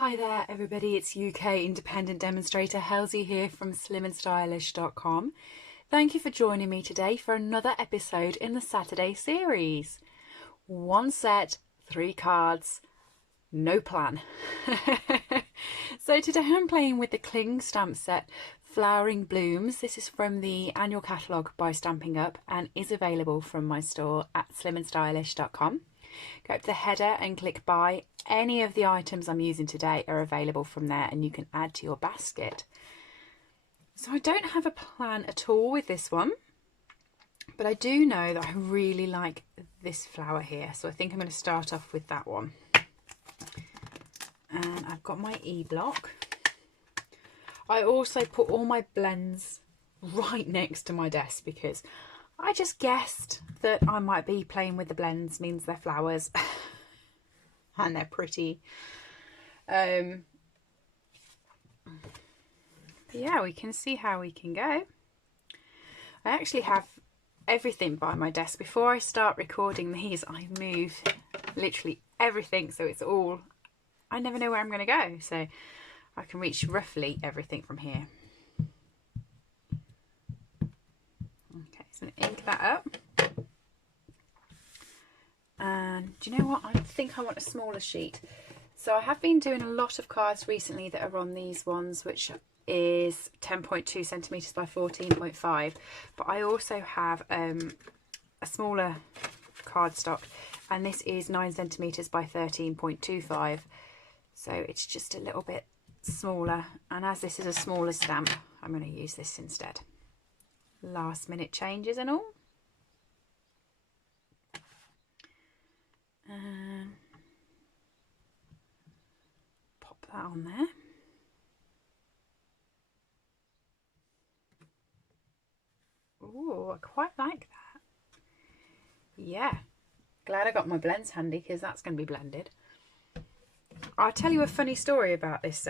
Hi there everybody, it's UK independent demonstrator Halsey here from slimandstylish.com. Thank you for joining me today for another episode in the Saturday series. One set, 3 cards, no plan. So today I'm playing with the Cling stamp set Flowering Blooms. This is from the annual catalogue by Stampin' Up and is available from my store at slimandstylish.com. Go up to the header and click buy. Any of the items I'm using today are available from there and you can add to your basket. So I don't have a plan at all with this one, but I do know that I really like this flower here, so I think I'm going to start off with that one. And I've got my E-block. I also put all my blends right next to my desk because I just guessed that I might be playing with the blends, means they're flowers and they're pretty. Yeah, we can see how we can go. I actually have everything by my desk. Before I start recording these, I move literally everything, so it's all, I never know where I'm going to go, so I can reach roughly everything from here. Okay, so I'm going to ink that up. And do you know what? I think I want a smaller sheet. So I have been doing a lot of cards recently that are on these ones, which is 10.2 centimetres by 14.5. But I also have a smaller cardstock, and this is 9 centimetres by 13.25. So it's just a little bit smaller. And as this is a smaller stamp, I'm going to use this instead. Last minute changes and all. Pop that on there. Oh, I quite like that. Yeah, glad I got my blends handy because that's going to be blended. I'll tell you a funny story about this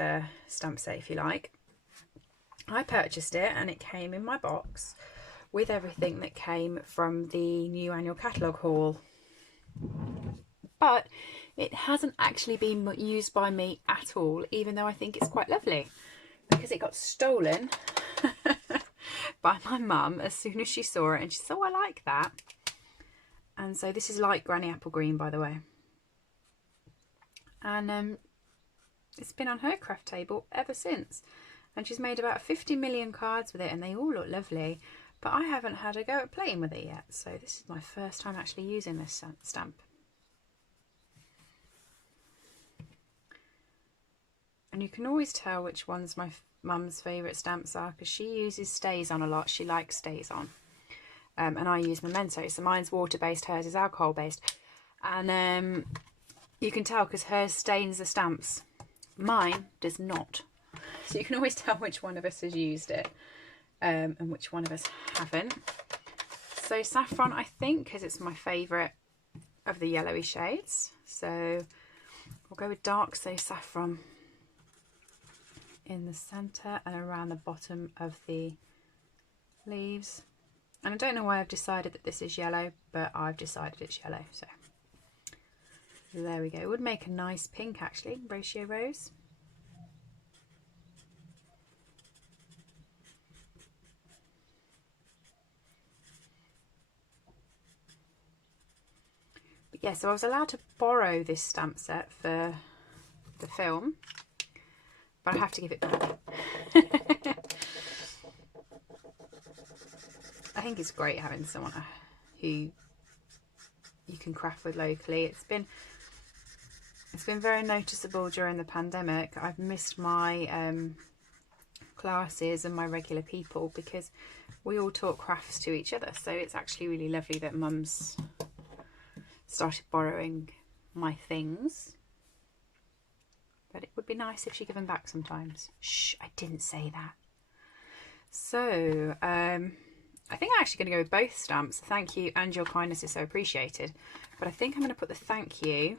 stamp set if you like. I purchased it and it came in my box with everything that came from the new annual catalogue haul. But it hasn't actually been used by me at all, even though I think it's quite lovely, because it got stolen by my mum as soon as she saw it, and she said, "Oh, I like that." And so this is light Granny Apple Green, by the way. And it's been on her craft table ever since. And she's made about 50 million cards with it, and they all look lovely. But I haven't had a go at playing with it yet, so this is my first time actually using this stamp. And you can always tell which ones my mum's favourite stamps are, because she uses Stays On a lot. She likes Stays On. And I use Memento. So mine's water-based, hers is alcohol-based. And you can tell because hers stains the stamps. Mine does not. So you can always tell which one of us has used it and which one of us haven't. So Saffron, I think, because it's my favourite of the yellowy shades. So we'll go with dark, so Saffron in the centre and around the bottom of the leaves. And I don't know why I've decided that this is yellow, but I've decided it's yellow, so there we go. It would make a nice pink actually, ratio rose. But yeah, so I was allowed to borrow this stamp set for the film, but I have to give it back. I think it's great having someone who you can craft with locally. It's been very noticeable during the pandemic. I've missed my classes and my regular people because we all taught crafts to each other. So it's actually really lovely that Mum's started borrowing my things. But it would be nice if she gave them back sometimes. Shh, I didn't say that. So, I think I'm actually going to go with both stamps. Thank you and your kindness is so appreciated. But I think I'm going to put the thank you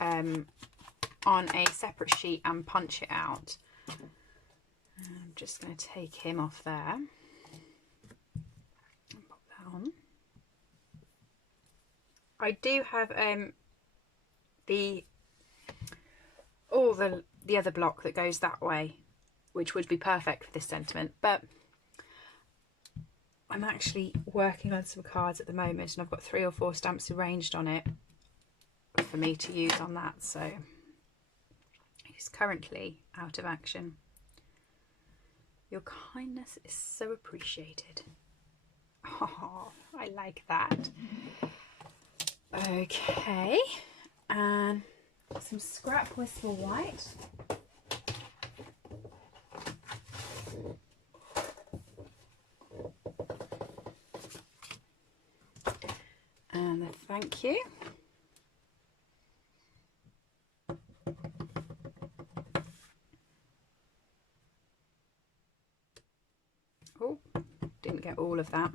on a separate sheet and punch it out. I'm just going to take him off there. Pop that on. I do have the or the other block that goes that way, which would be perfect for this sentiment. But I'm actually working on some cards at the moment, and I've got 3 or 4 stamps arranged on it for me to use on that, so it's currently out of action. Your kindness is so appreciated. Oh, I like that. Okay, and some scrap wistful white. And the thank you. Oh, didn't get all of that.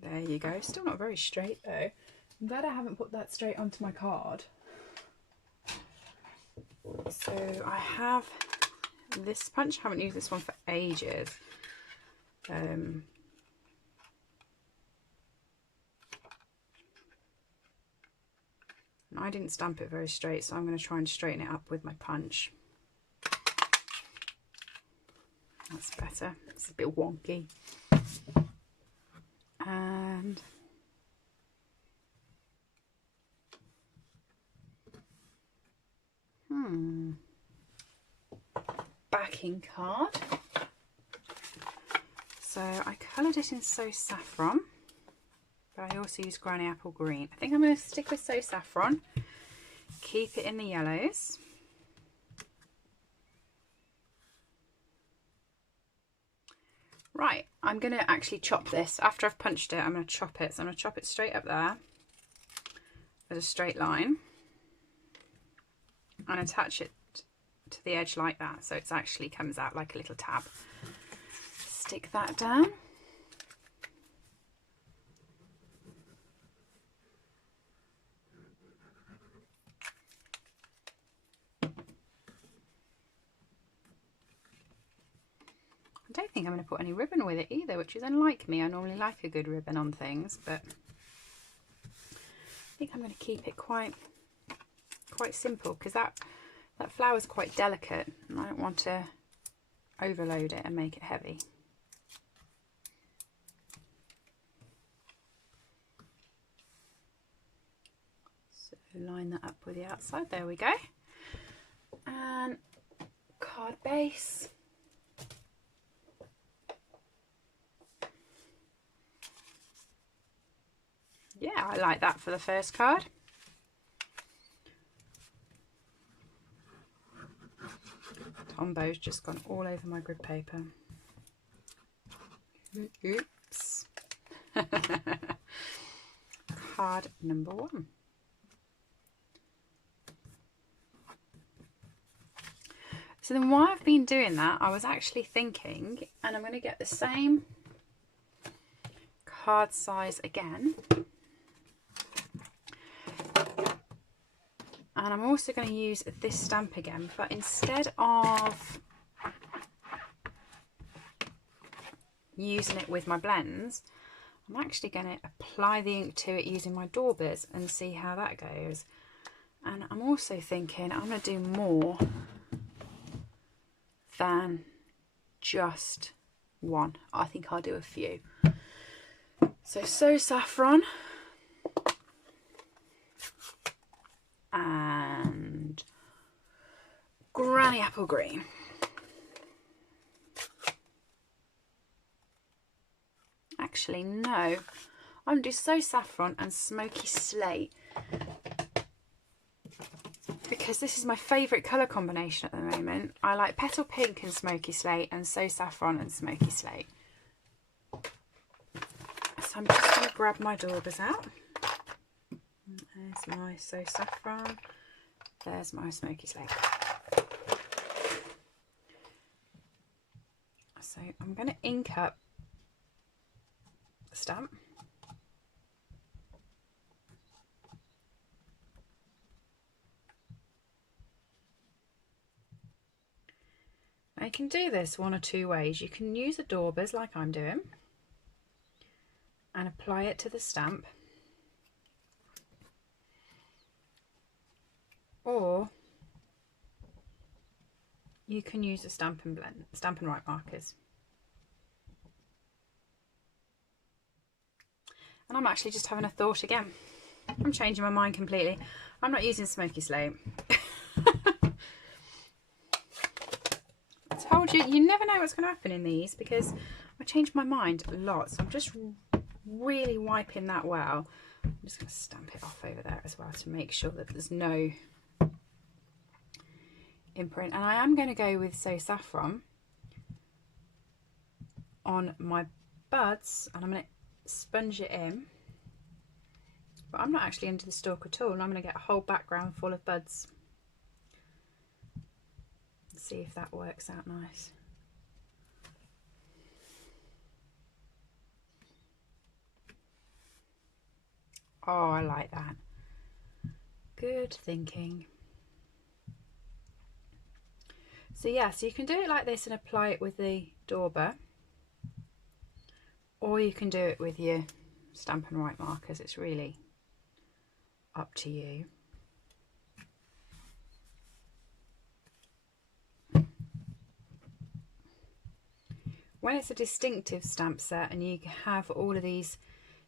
There you go. Still not very straight though. I'm glad I haven't put that straight onto my card. So I have this punch. I haven't used this one for ages. I didn't stamp it very straight, so I'm going to try and straighten it up with my punch. That's better. It's a bit wonky. And backing card. So I coloured it in So Saffron, but I also used Granny Apple Green. I think I'm going to stick with So Saffron, keep it in the yellows. Right, I'm going to actually chop this. After I've punched it, I'm going to chop it. So I'm going to chop it straight up there as a straight line and attach it to the edge like that, so it actually comes out like a little tab. Stick that down. I don't think I'm going to put any ribbon with it either, which is unlike me. I normally like a good ribbon on things, but I think I'm going to keep it quite simple, because that flower's quite delicate and I don't want to overload it and make it heavy. So line that up with the outside. There we go. And card base. Yeah, I like that for the first card. Tombo's just gone all over my grid paper. Oops. Card number 1. So then while I've been doing that, I was actually thinking, and I'm going to get the same card size again. And I'm also going to use this stamp again, but instead of using it with my blends, I'm actually going to apply the ink to it using my daubers and see how that goes. And I'm also thinking I'm going to do more than just one. I think I'll do a few. So Saffron and Granny Apple Green. Actually, no. I'm going to do So Saffron and Smoky Slate, because this is my favourite colour combination at the moment. I like Petal Pink and Smoky Slate and So Saffron and Smoky Slate. So I'm just going to grab my daubers out. There's my So Saffron. There's my Smoky Slate. So I'm going to ink up the stamp. Now you can do this one or two ways. You can use the daubers like I'm doing and apply it to the stamp, or you can use the Stampin' Write markers. And I'm actually just having a thought again. I'm changing my mind completely. I'm not using Smoky Slate. I told you, you never know what's going to happen in these because I change my mind a lot. So I'm just really wiping that well. I'm just going to stamp it off over there as well to make sure that there's no imprint. And I am going to go with So Saffron on my buds, and I'm going to sponge it in. But I'm not actually into the stalk at all, and I'm going to get a whole background full of buds. See if that works out nice. Oh, I like that. Good thinking. So yeah, so you can do it like this and apply it with the dauber, or you can do it with your Stampin' Write markers. It's really up to you. When it's a distinctive stamp set and you have all of these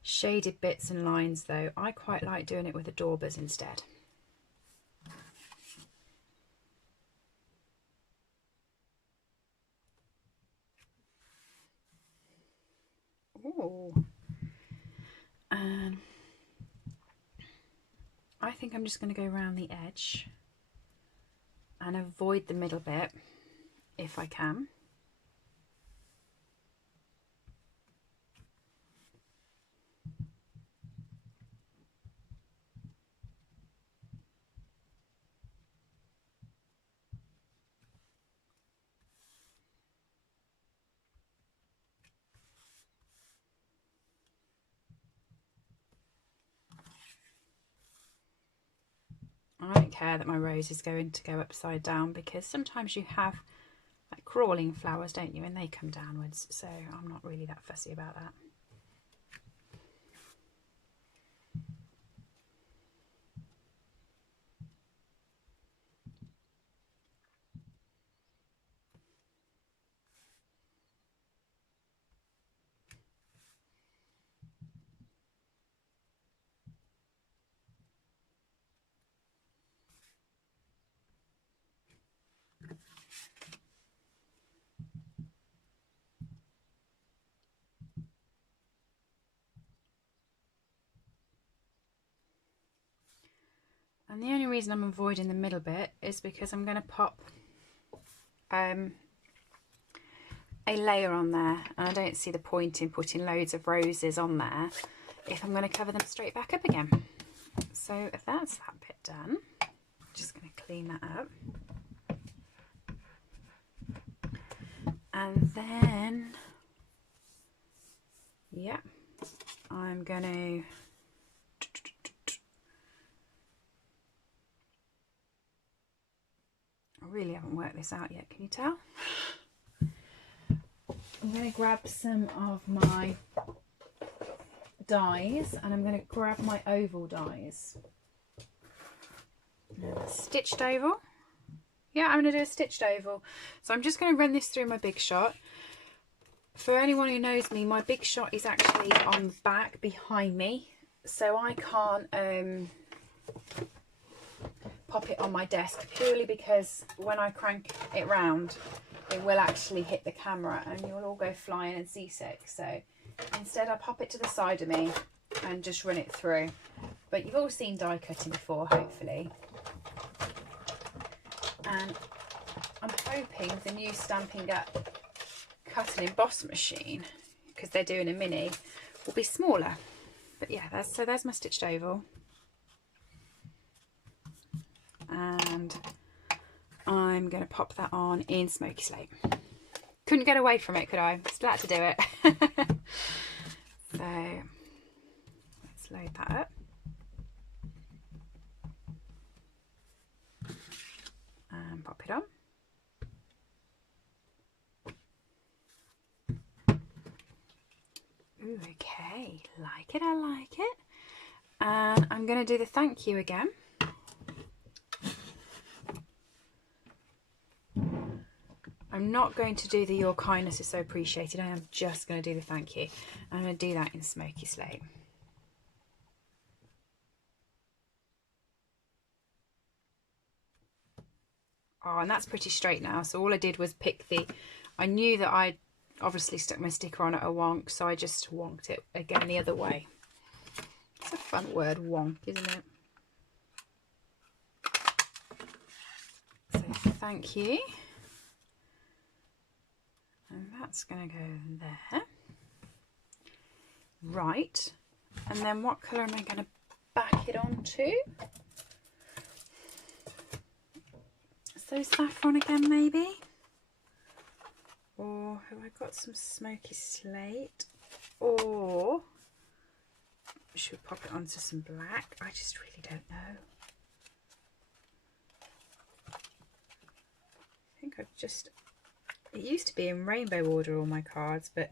shaded bits and lines though, I quite like doing it with the daubers instead. Ooh. And I think I'm just going to go around the edge and avoid the middle bit if I can. I don't care that my rose is going to go upside down because sometimes you have like crawling flowers, don't you, and they come downwards, so I'm not really that fussy about that. And the only reason I'm avoiding the middle bit is because I'm going to pop a layer on there, and I don't see the point in putting loads of roses on there if I'm going to cover them straight back up again. So if that's that bit done, I'm just going to clean that up. And then, yeah, I'm going to I really haven't worked this out yet, can you tell? I'm going to grab some of my dies, and I'm going to grab my oval dies. Stitched oval. Yeah, I'm going to do a stitched oval. So I'm just going to run this through my Big Shot. For anyone who knows me, my Big Shot is actually on the back behind me, so I can't pop it on my desk purely because when I crank it round it will actually hit the camera and you'll all go flying and seasick. So instead I pop it to the side of me and just run it through. But you've all seen die cutting before, hopefully. And I'm hoping the new Stampin' Up cut and emboss machine, because they're doing a mini, will be smaller. But yeah, there's my stitched oval. And I'm going to pop that on in Smoky Slate. Couldn't get away from it, could I? Still had to do it. So let's load that up. And pop it on. Ooh, okay, like it, I like it. And I'm going to do the thank you again. I'm not going to do the "your kindness is so appreciated." I am just going to do the "thank you." I'm going to do that in Smoky Slate. Oh, and that's pretty straight now. So all I did was pick the, I knew that I obviously stuck my sticker on at a wonk, so I just wonked it again the other way. It's a fun word, wonk, isn't it? So thank you. And that's going to go there. Right. And then what colour am I going to back it onto? So saffron again, maybe? Or have I got some Smoky Slate? Or should we pop it onto some black? I just really don't know. I think I've just, it used to be in rainbow order, all my cards, but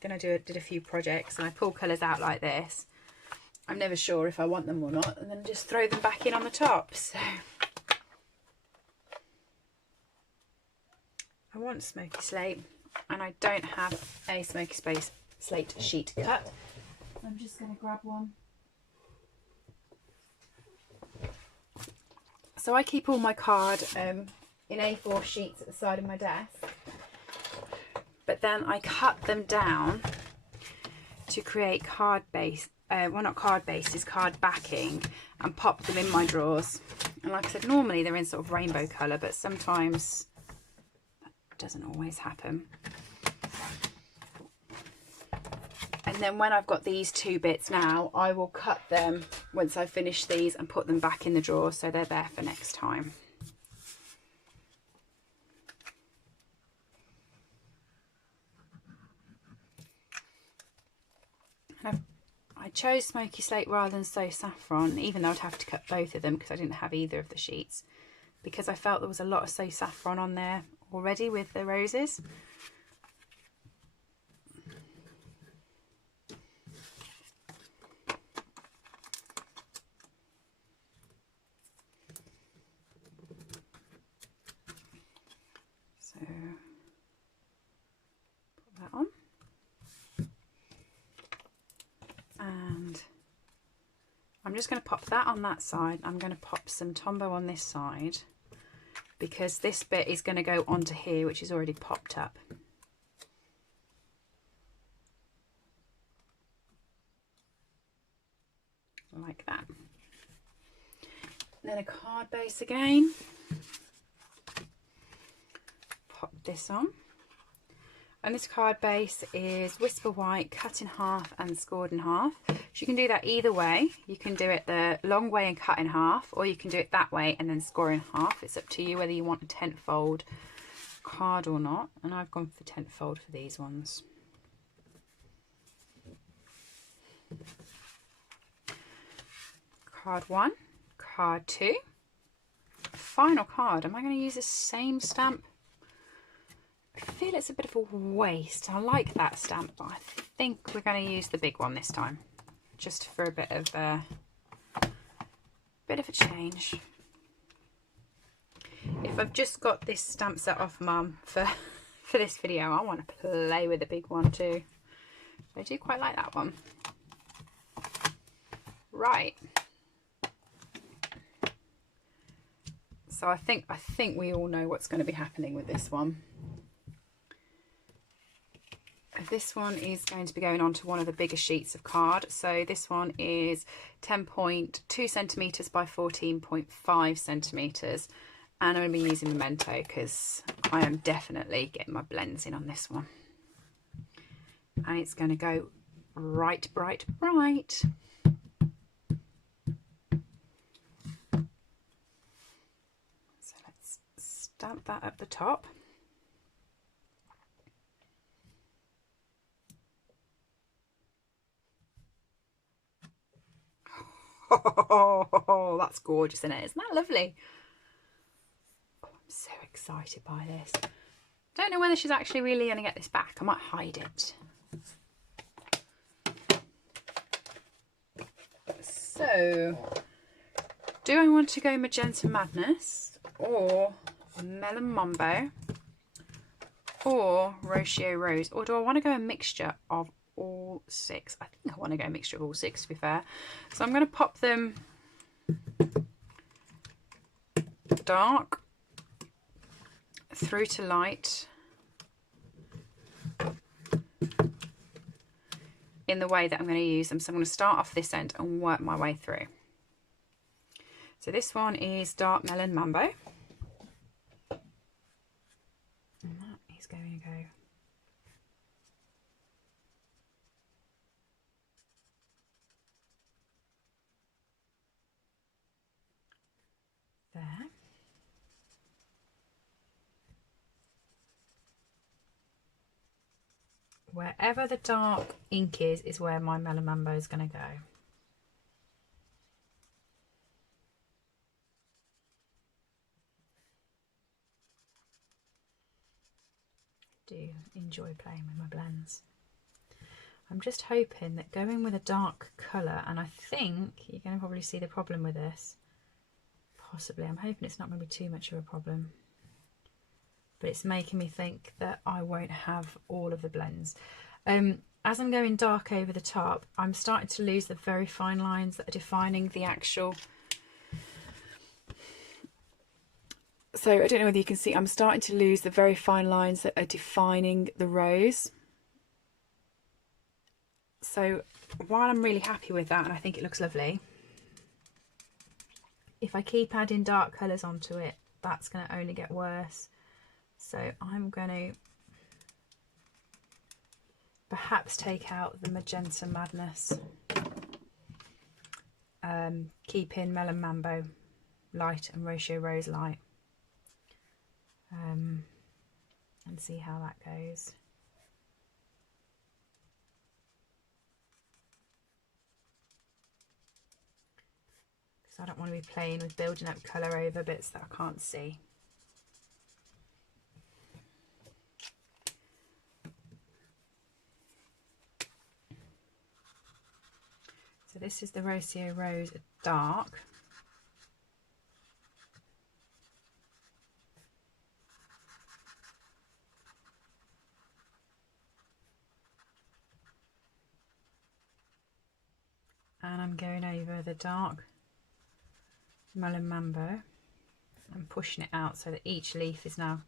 did a few projects and I pull colours out like this. I'm never sure if I want them or not, and then just throw them back in on the top. So I want Smoky Slate, and I don't have a Smoky Slate sheet cut. I'm just going to grab one. So I keep all my card in A4 sheets at the side of my desk, but then I cut them down to create card base, well, not card bases, card backing, and pop them in my drawers. And like I said, normally they're in sort of rainbow colour, but sometimes doesn't always happen. And then when I've got these two bits now, I will cut them once I finish these and put them back in the drawer so they're there for next time. And I chose Smoky Slate rather than So Saffron, even though I'd have to cut both of them because I didn't have either of the sheets, because I felt there was a lot of So Saffron on there already with the roses. So put that on, and I'm just going to pop that on that side. I'm going to pop some Tombow on this side, because this bit is going to go onto here, which is already popped up. Like that. And then a card base again. Pop this on. And this card base is Whisper White, cut in half and scored in half. So you can do that either way. You can do it the long way and cut in half, or you can do it that way and then score in half. It's up to you whether you want a 10th fold card or not. And I've gone for 10th fold for these ones. Card 1, card 2, final card. Am I going to use the same stamp? I feel it's a bit of a waste. I like that stamp, but I think we're going to use the big one this time, just for a bit of a change. If I've just got this stamp set off Mum for this video, I want to play with the big one too. I do quite like that one. Right. So I think we all know what's going to be happening with this one. This one is going to be going onto one of the bigger sheets of card. So this one is 10.2 centimetres by 14.5 centimetres. And I'm going to be using Memento because I am definitely getting my blends in on this one. And it's going to go right, bright, bright. So let's stamp that up the top. Oh, that's gorgeous, isn't it? Isn't that lovely? Oh, I'm so excited by this. Don't know whether she's actually really going to get this back. I might hide it. So, do I want to go Magenta Madness or Melon Mambo? or Rocio Rose, or do I want to go a mixture of all 6? I think I want to go a mixture of all 6, to be fair. So I'm going to pop them dark through to light in the way that I'm going to use them. So I'm going to start off this end and work my way through. So this one is Dark Melon Mambo. And that is going to go there. Wherever the dark ink is where my Melon Mambo is going to go. Do enjoy playing with my blends. I'm just hoping that going with a dark colour, and I think you're going to probably see the problem with this, possibly, I'm hoping it's not going to be too much of a problem, but it's making me think that I won't have all of the blends. As I'm going dark over the top, I'm starting to lose the very fine lines that are defining the actual. So I don't know whether you can see, I'm starting to lose the very fine lines that are defining the rose. So while I'm really happy with that, and I think it looks lovely, if I keep adding dark colours onto it, that's going to only get worse. So I'm going to perhaps take out the Magenta Madness, keep in Melon Mambo light and Rocio Rose light, and see how that goes. Because I don't want to be playing with building up colour over bits that I can't see. So this is the Rocio Rose dark. And I'm going over the dark Melon Mambo and pushing it out so that each leaf is now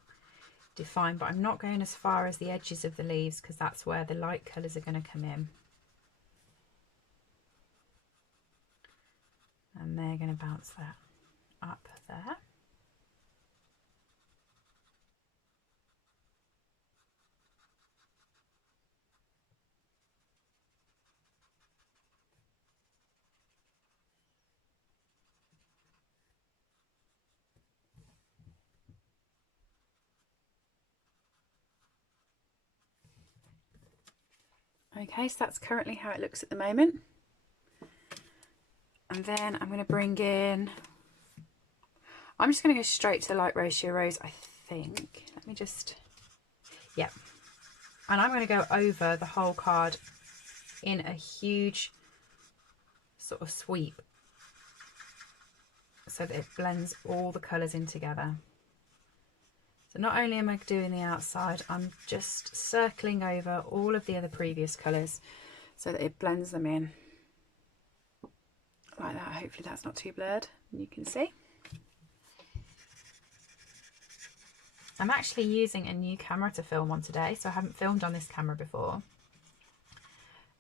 defined, but I'm not going as far as the edges of the leaves because that's where the light colours are going to come in. And they're going to bounce that up there. Okay, so that's currently how it looks at the moment. And then I'm going to bring in, I'm just going to go straight to the light Rocio Rose, I think. Let me just, yeah. And I'm going to go over the whole card in a huge sort of sweep so that it blends all the colours in together. So not only am I doing the outside, I'm just circling over all of the other previous colours so that it blends them in like that. Hopefully that's not too blurred and you can see. I'm actually using a new camera to film on today, so I haven't filmed on this camera before.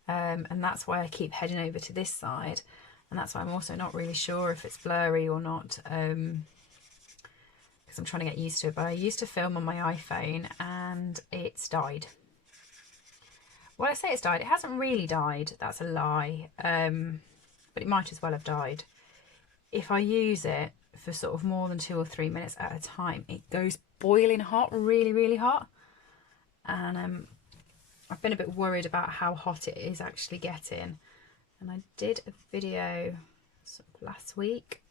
And that's why I keep heading over to this side, and that's why I'm also not really sure if it's blurry or not, because I'm trying to get used to it. But I used to film on my iPhone and it's died. Well, I say it's died, it hasn't really died, that's a lie, but it might as well have died. If I use it for sort of more than 2 or 3 minutes at a time, it goes boiling hot, really, really hot. And I've been a bit worried about how hot it is actually getting. And I did a video sort of last week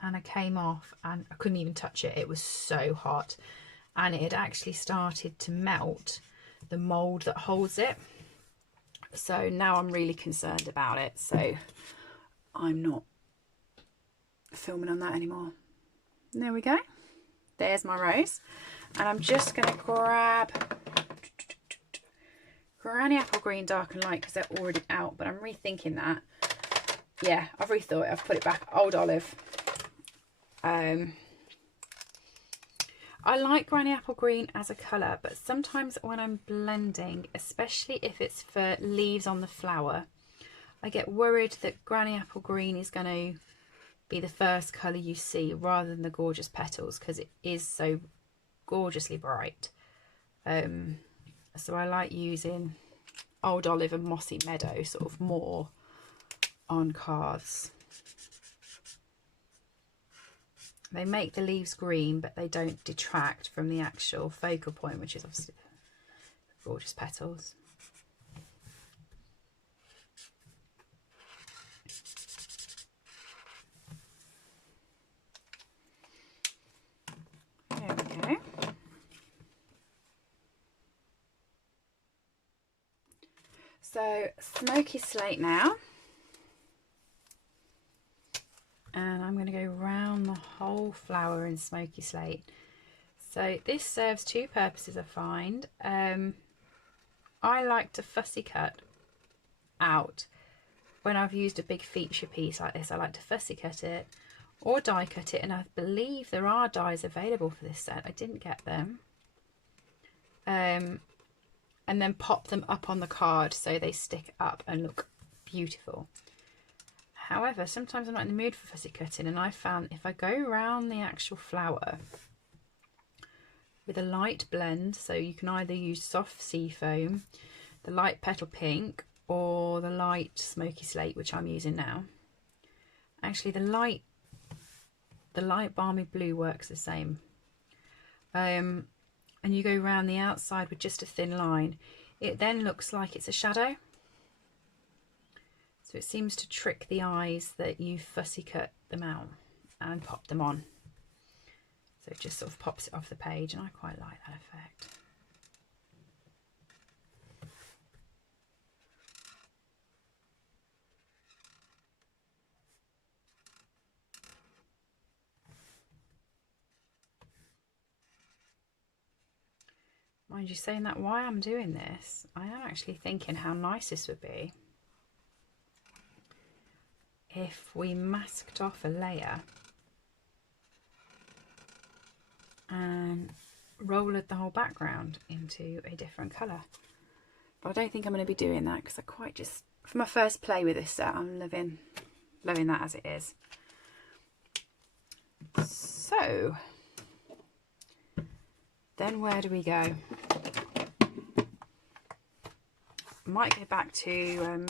and I came off and I couldn't even touch it. It was so hot, and it had actually started to melt the mold that holds it. So now I'm really concerned about it. So I'm not filming on that anymore. There we go. There's my rose. And I'm just going to grab Granny Apple Green Dark and Light because they're already out, but I'm rethinking that. Yeah, I've rethought it. I've put it back. Old Olive. I like Granny Apple Green as a colour, but sometimes when I'm blending, especially if it's for leaves on the flower, I get worried that Granny Apple Green is going to be the first colour you see rather than the gorgeous petals, because it is so gorgeously bright. So I like using Old Olive and Mossy Meadow sort of more on cards. They make the leaves green, but they don't detract from the actual focal point, which is obviously the gorgeous petals. There we go. So Smoky Slate now. And I'm going to go round the whole flower in Smoky Slate. So this serves two purposes, I find. I like to fussy cut out when I've used a big feature piece like this. I like to fussy cut it or die cut it, and I believe there are dies available for this set. I didn't get them. And then pop them up on the card so they stick up and look beautiful. However, sometimes I'm not in the mood for fussy cutting, and I found if I go around the actual flower with a light blend, so you can either use soft sea foam, the light petal pink, or the light Smoky Slate, which I'm using now. Actually, the light balmy blue works the same. And you go around the outside with just a thin line, it then looks like it's a shadow. So it seems to trick the eyes that you fussy cut them out and pop them on. So it just sort of pops it off the page, and I quite like that effect. Mind you, saying that, why I'm doing this, I am actually thinking how nice this would be if we masked off a layer and rolled the whole background into a different colour. But I don't think I'm going to be doing that because I quite just, for my first play with this set, I'm loving that as it is. So then where do we go? Might go back to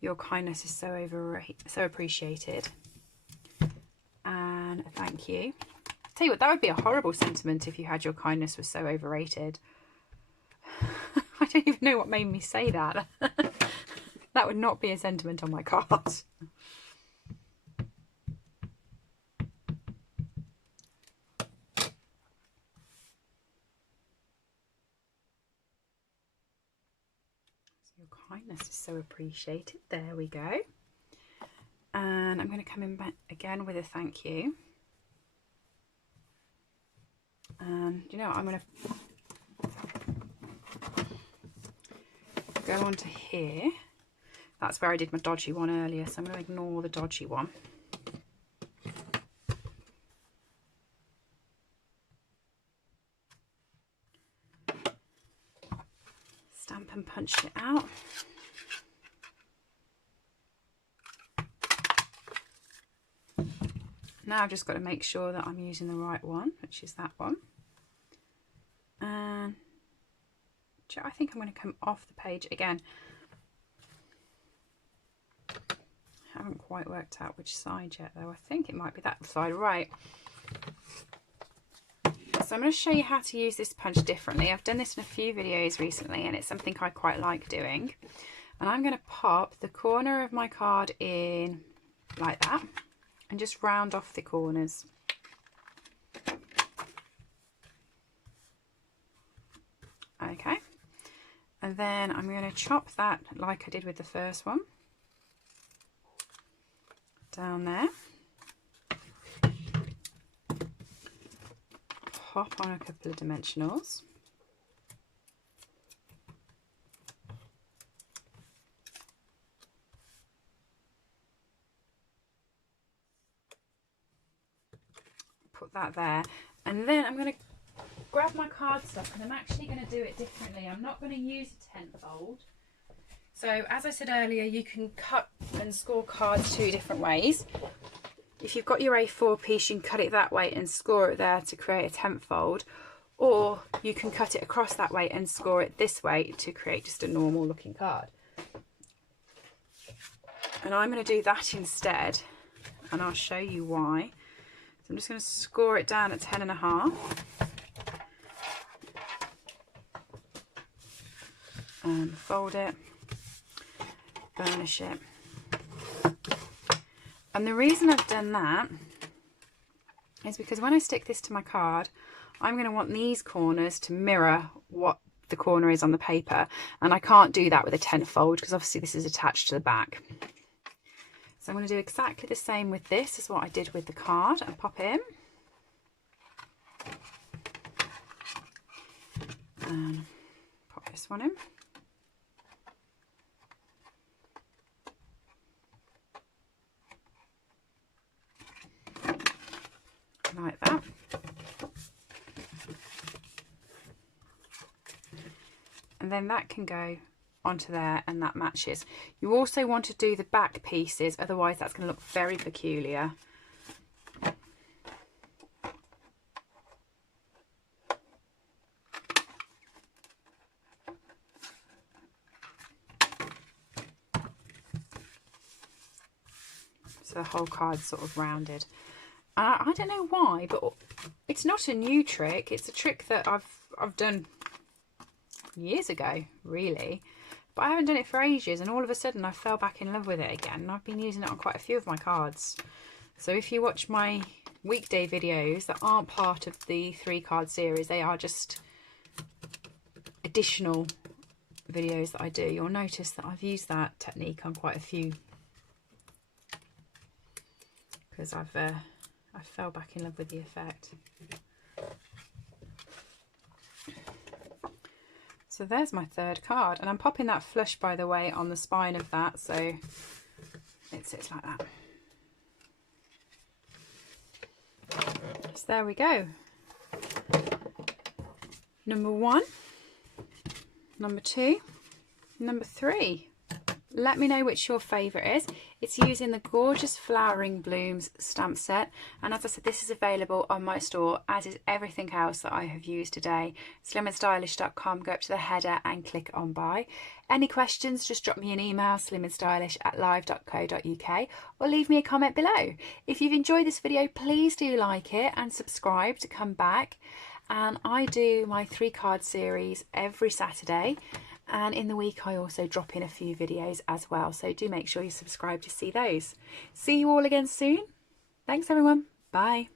Your Kindness is so appreciated, and thank you. Tell you what, that would be a horrible sentiment if you had Your Kindness was so overrated. I don't even know what made me say that. That would not be a sentiment on my card. Your kindness is so appreciated. There we go. And I'm going to come in back again with a thank you. And you know what, I'm going to go on to here. That's where I did my dodgy one earlier, so I'm going to ignore the dodgy one. Stamp and punch it out. Now I've just got to make sure that I'm using the right one, which is that one. And I think I'm going to come off the page again. I haven't quite worked out which side yet though. I think it might be that side, right. So I'm going to show you how to use this punch differently. I've done this in a few videos recently and it's something I quite like doing. And I'm going to pop the corner of my card in like that and just round off the corners. Okay, and then I'm going to chop that like I did with the first one down there, pop on a couple of dimensionals. Put that there, and then I'm going to grab my cardstock, and I'm actually going to do it differently. I'm not going to use a 10 fold. So as I said earlier, you can cut and score cards 2 different ways. If you've got your A4 piece, you can cut it that way and score it there to create a 10 fold, or you can cut it across that way and score it this way to create just a normal looking card. And I'm going to do that instead, and I'll show you why. So I'm just going to score it down at 10.5. And fold it, burnish it. And the reason I've done that is because when I stick this to my card, I'm going to want these corners to mirror what the corner is on the paper, and I can't do that with a 10 fold because obviously this is attached to the back. So I'm going to do exactly the same with this as what I did with the card, and pop it in. And pop this one in. Like that. And then that can go onto there, and that matches. You also want to do the back pieces, otherwise that's going to look very peculiar. So the whole card's sort of rounded. I don't know why, but it's not a new trick. It's a trick that I've done years ago, really. But I haven't done it for ages, and all of a sudden I fell back in love with it again. And I've been using it on quite a few of my cards. So if you watch my weekday videos that aren't part of the 3-card series, they are just additional videos that I do, you'll notice that I've used that technique on quite a few, because I fell back in love with the effect. So there's my 3rd card, and I'm popping that flush, by the way, on the spine of that, so it sits like that. So there we go. Number 1, number 2, number 3. Let me know which your favourite is. It's using the gorgeous Flowering Blooms stamp set, and as I said, this is available on my store, as is everything else that I have used today. slimandstylish.com, go up to the header and click on buy. Any questions, just drop me an email, slimandstylish@live.co.uk, or leave me a comment below. If you've enjoyed this video, please do like it and subscribe to come back. And I do my 3-card series every Saturday. And in the week I also drop in a few videos as well, so do make sure you subscribe to see those. See you all again soon. Thanks everyone. Bye.